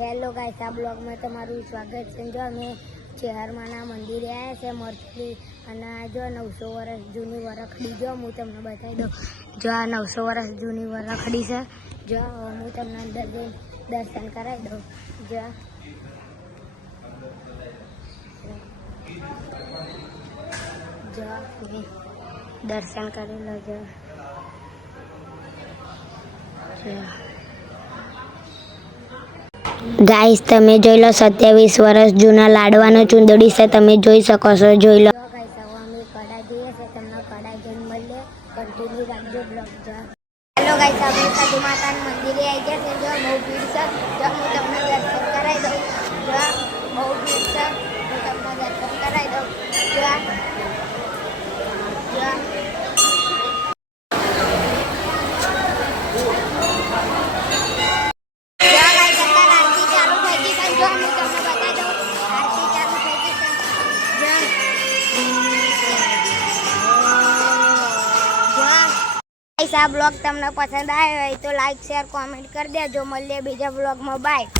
Hello guys, આ બ્લોગમાં તમારું સ્વાગત છે। જો અમે ચેહરમાના મંદિરે આવ્યા છે મરચલી, અને જો 900 વર્ષ જૂની વરખડી, જો હું તમને બતાવી દઉં। જો આ 900 વર્ષ જૂની વરખડી છે। જો હું તમને અંદર જઈને દર્શન કરાવી દઉં। જો દર્શન કરી લો। જો ગાઈસ, તમે જોઈ લો 27 વર્ષ જૂના લાડવાનો ચુંદડી છે, તમે જોઈ શકો છો। જોઈ લો ગાઈસ, હવે અમે કડા જઈએ છે, તમને કડા જઈને મળીએ। કન્ટિન્યુ રાખજો બ્લોગ। હેલો ગાઈસ, આપણે સાધુ માતાના મંદિરે આવી ગયા છે। જો બહુ ભીડ છે, જો હું તમને દર્શન કરાવી દઉં। જો બહુ ભીડ છે, હું તમને દર્શન કરાવી દઉં। જો આ બ્લોગ તમને પસંદ આવ્યો હોય તો લાઈક શેર કોમેન્ટ કરી દેજો। મળીએ બીજા બ્લોગમાં। બાય।